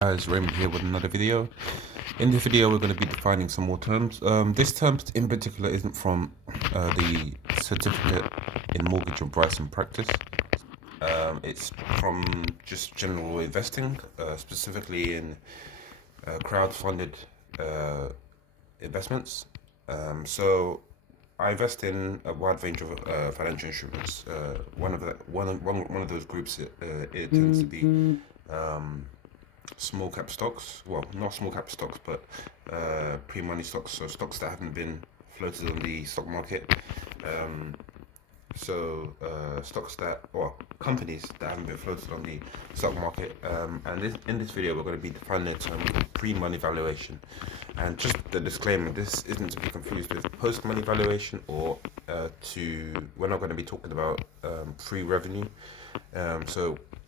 Guys, Raymond here with another video. In this video, we're going to be defining some more terms. This term in particular isn't from the certificate in mortgage advice and practice. It's from just general investing, specifically in crowd-funded investments. So I invest in a wide range of financial instruments. One of those groups it tends to be small cap stocks. Well, not small cap stocks, but pre-money stocks. So stocks that haven't been floated on the stock market. Stocks that, or companies that haven't been floated on the stock market. In this video, we're going to be defining the term pre-money valuation. And just the disclaimer: this isn't to be confused with post-money valuation, or we're not going to be talking about pre-revenue.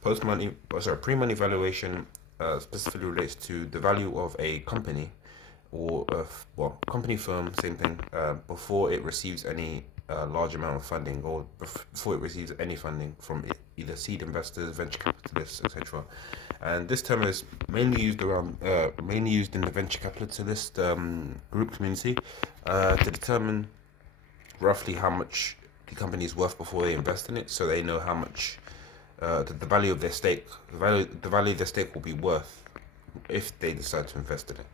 Pre-money valuation specifically relates to the value of a company or company firm, same thing, before it receives any large amount of funding, or before it receives any funding from either seed investors, venture capitalists, etc. And this term is mainly used in the venture capitalist group community to determine roughly how much the company is worth before they invest in it, so they know how much the value of their stake, the value of their stake will be worth if they decide to invest in it.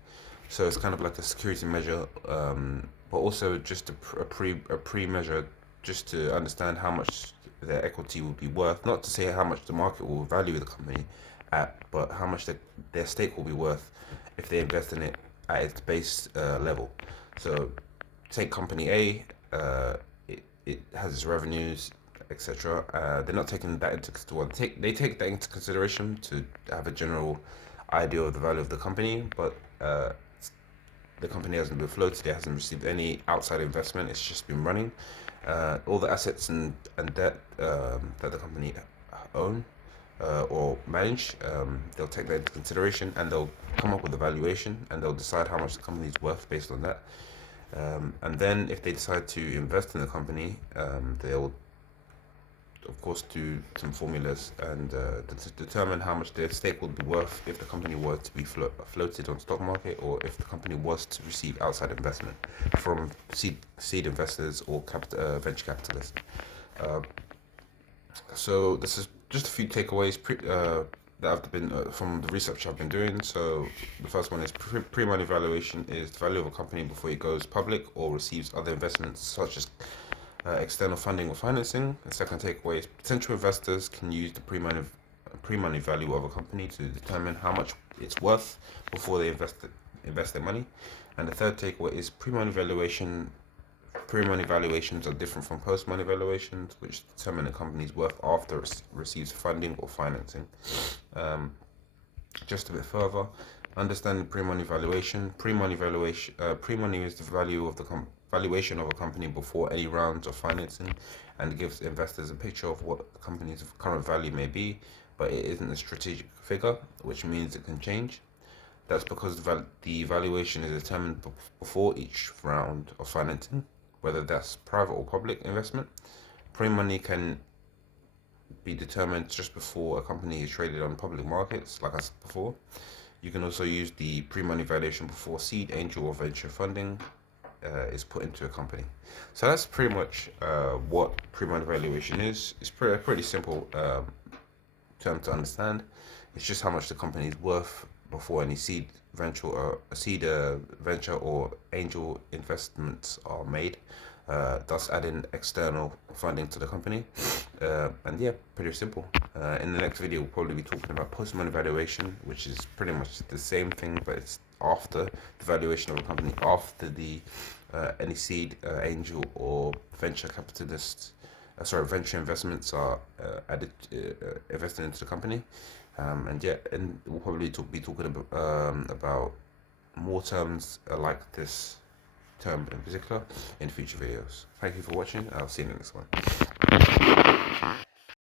So it's kind of like a security measure, but also just a pre-measure, just to understand how much their equity will be worth. Not to say how much the market will value the company at, but how much their stake will be worth if they invest in it at its base level. So take company A, it has its revenues, etc. They're not taking that into consideration. They take that into consideration to have a general idea of the value of the company, but the company hasn't been floated. It hasn't received any outside investment. It's just been running. All the assets and debt that the company own or manage, they'll take that into consideration, and they'll come up with a valuation, and they'll decide how much the company is worth based on that. And then if they decide to invest in the company, they'll of course do some formulas and determine how much their stake would be worth if the company were to be floated on stock market, or if the company was to receive outside investment from seed investors or venture capitalists. So this is just a few takeaways that have been from the research I've been doing. So the first one is pre-money valuation is the value of a company before it goes public or receives other investments such as external funding or financing. The second takeaway is potential investors can use the pre-money value of a company to determine how much it's worth before they invest their money. And the third takeaway is pre-money valuations are different from post-money valuations, which determine a company's worth after it receives funding or financing. Just a bit further, understanding pre-money valuation. Pre-money is the value of the valuation of a company before any rounds of financing, and gives investors a picture of what the company's current value may be, but it isn't a strategic figure, which means it can change. That's because the valuation is determined before each round of financing, whether that's private or public investment. Pre-money can be determined just before a company is traded on public markets, like I said before. You can also use the pre-money valuation before seed, angel, or venture funding is put into a company. So that's pretty much what pre-money valuation is. It's pretty simple term to understand. It's just how much the company is worth before any seed, venture, or angel investments are made, thus adding external funding to the company. And yeah, pretty simple. In the next video, we'll probably be talking about post-money valuation, which is pretty much the same thing, but it's after the valuation of a company, after the any seed, angel, or venture venture investments are invested into the company. And we'll probably be talking about more terms like this term in particular in future videos. Thank you for watching. I'll see you in the next one.